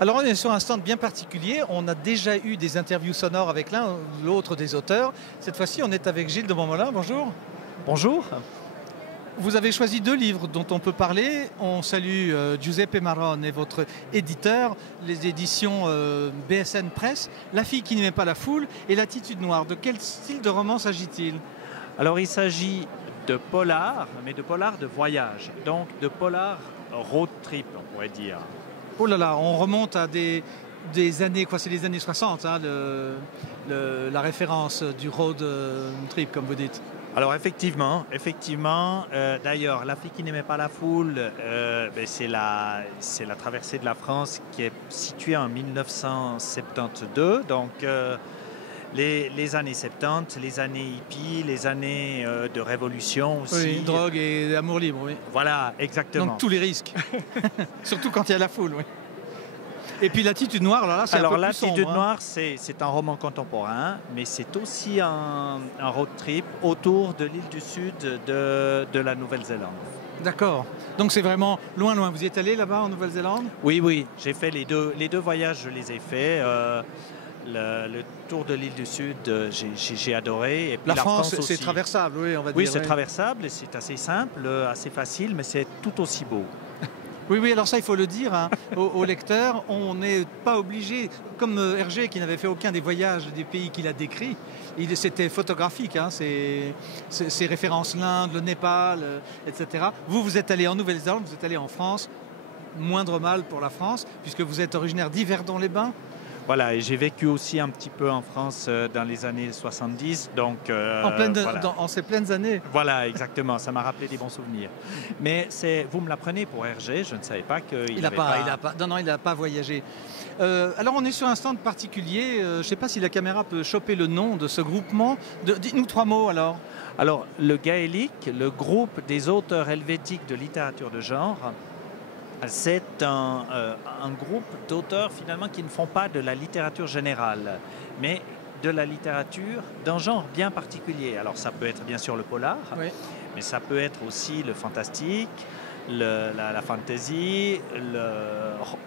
Alors on est sur un stand bien particulier, on a déjà eu des interviews sonores avec l'un ou l'autre des auteurs. Cette fois-ci on est avec Gilles de Montmolin, bonjour. Bonjour. Vous avez choisi deux livres dont on peut parler. On salue Giuseppe Marone et votre éditeur, les éditions BSN Press, La fille qui n'aimait pas la foule et L'attitude noire. De quel style de roman s'agit-il? Alors il s'agit de polar, mais de polar de voyage, donc de polar road trip on pourrait dire. Oh là là, on remonte à des années, quoi, c'est les années 60, hein, la référence du road trip comme vous dites. Alors effectivement, d'ailleurs, La fille qui n'aimait pas la foule, c'est la traversée de la France qui est située en 1972, donc les années 70, les années hippies, les années de révolution aussi. Oui, drogue et amour libre, oui. Voilà, exactement. Donc tous les risques, surtout quand il y a la foule, oui. Et puis L'attitude noire, alors là, c'est un peu plus sombre. L'attitude noire, c'est un roman contemporain, mais c'est aussi un road trip autour de l'île du Sud de la Nouvelle-Zélande. D'accord. Donc c'est vraiment loin, loin. Vous y êtes allé là-bas en Nouvelle-Zélande? Oui, j'ai fait les deux voyages, je les ai faits. Le tour de l'île du Sud, j'ai adoré. Et puis la France, c'est traversable, oui, on va dire. Oui, c'est traversable, c'est assez simple, assez facile, mais c'est tout aussi beau. Oui, alors ça, il faut le dire hein, aux lecteurs. On n'est pas obligé, comme Hergé, qui n'avait fait aucun des voyages des pays qu'il a décrits, c'était photographique, hein, ces références l'Inde, le Népal, etc. Vous êtes allé en Nouvelle-Zélande, vous êtes allé en France, moindre mal pour la France, puisque vous êtes originaire d'Yverdon-les-Bains. Voilà, et j'ai vécu aussi un petit peu en France dans les années 70, donc... en ces pleines années. Voilà, exactement, ça m'a rappelé des bons souvenirs. Mais vous me l'apprenez pour Hergé, je ne savais pas qu'il n'avait pas... Non, il n'a pas voyagé. Alors on est sur un stand particulier, je ne sais pas si la caméra peut choper le nom de ce groupement. Dites-nous trois mots alors. Alors, le Gaélique, le groupe des auteurs helvétiques de littérature de genre, c'est un groupe d'auteurs finalement qui ne font pas de la littérature générale, mais de la littérature d'un genre bien particulier. Alors ça peut être bien sûr le polar, oui, mais ça peut être aussi le fantastique, la fantasy,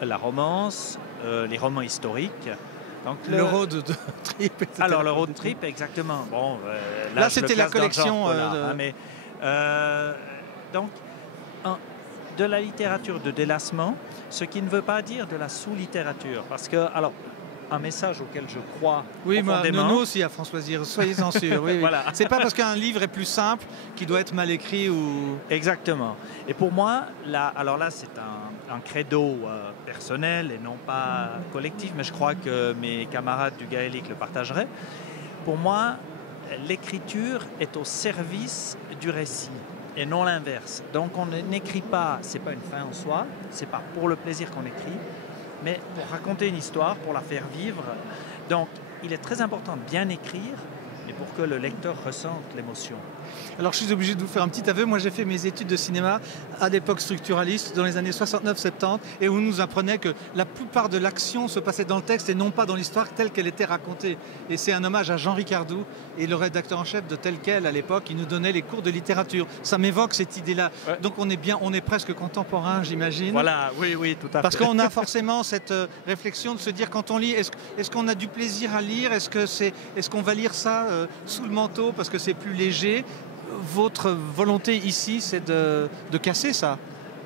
la romance, les romans historiques. Donc le road trip, etc. Alors le road trip, exactement. Bon, là c'était la collection. Donc, de la littérature de délassement, ce qui ne veut pas dire de la sous-littérature. Parce que, alors, un message auquel je crois profondément... Nous aussi à François Zir, soyez-en sûrs. Oui, voilà. C'est pas parce qu'un livre est plus simple qu'il doit être mal écrit ou... Exactement. Et pour moi, alors là, c'est un credo personnel et non pas collectif, mais je crois que mes camarades du Gaélique le partageraient. Pour moi, l'écriture est au service du récit et non l'inverse. Donc on n'écrit pas, c'est pas une fin en soi, c'est pas pour le plaisir qu'on écrit, mais pour raconter une histoire, pour la faire vivre. Donc il est très important de bien écrire, mais pour que le lecteur ressente l'émotion. Alors je suis obligé de vous faire un petit aveu, moi j'ai fait mes études de cinéma à l'époque structuraliste, dans les années 69-70, et où on nous apprenait que la plupart de l'action se passait dans le texte et non pas dans l'histoire telle qu'elle était racontée. Et c'est un hommage à Jean Ricardou et le rédacteur en chef de Tel Quel à l'époque, qui nous donnait les cours de littérature. Ça m'évoque cette idée-là. Ouais. Donc on est presque contemporain, j'imagine. Voilà, oui, tout à fait. Parce qu'on a forcément cette réflexion de se dire quand on lit, est-ce qu'on a du plaisir à lire? Est-ce qu'on va lire ça sous le manteau parce que c'est plus léger? Votre volonté ici, c'est de casser ça.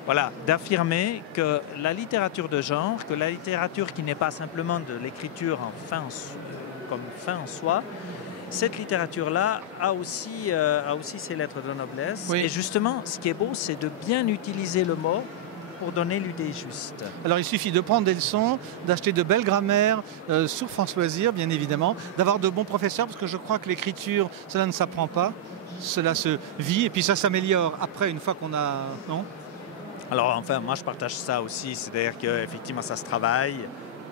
Voilà, d'affirmer que la littérature de genre, que la littérature qui n'est pas simplement de l'écriture comme fin en soi, cette littérature-là a aussi ses lettres de noblesse. Oui. Et justement, ce qui est beau, c'est de bien utiliser le mot pour donner l'idée juste. Alors il suffit de prendre des leçons, d'acheter de belles grammaires sur François Zir, bien évidemment, d'avoir de bons professeurs, parce que je crois que l'écriture, cela ne s'apprend pas. Cela se vit et puis ça s'améliore après une fois qu'on a... Non ? Alors enfin, moi je partage ça aussi, c'est-à-dire qu'effectivement ça se travaille,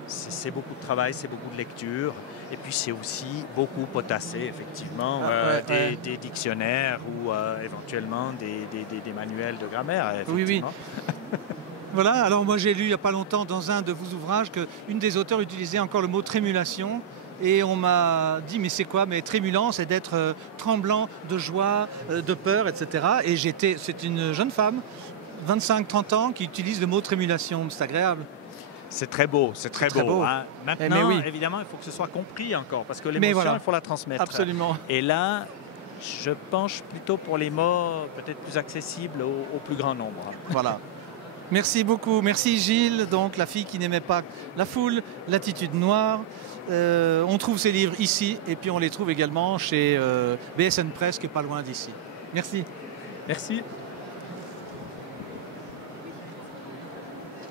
c'est beaucoup de travail, c'est beaucoup de lecture, et puis c'est aussi beaucoup potasser effectivement des dictionnaires ou éventuellement des manuels de grammaire. Oui. Voilà, alors moi j'ai lu il n'y a pas longtemps dans un de vos ouvrages qu'une des auteurs utilisait encore le mot trémulation. Et on m'a dit, mais c'est quoi? Mais trémulant, c'est d'être tremblant de joie, de peur, etc. Et c'est une jeune femme, 25-30 ans, qui utilise le mot trémulation. C'est agréable. C'est très beau, c'est très très beau. beau. Hein. Mais Maintenant, oui. évidemment, il faut que ce soit compris encore, parce que Mais l'émotion, voilà. il faut la transmettre. Absolument. Et là, je penche plutôt pour les mots peut-être plus accessibles au plus grand nombre. Voilà. Merci beaucoup. Merci Gilles, donc La fille qui n'aimait pas la foule, L'attitude noire. On trouve ces livres ici et puis on les trouve également chez BSN Press, qui est pas loin d'ici. Merci. Merci.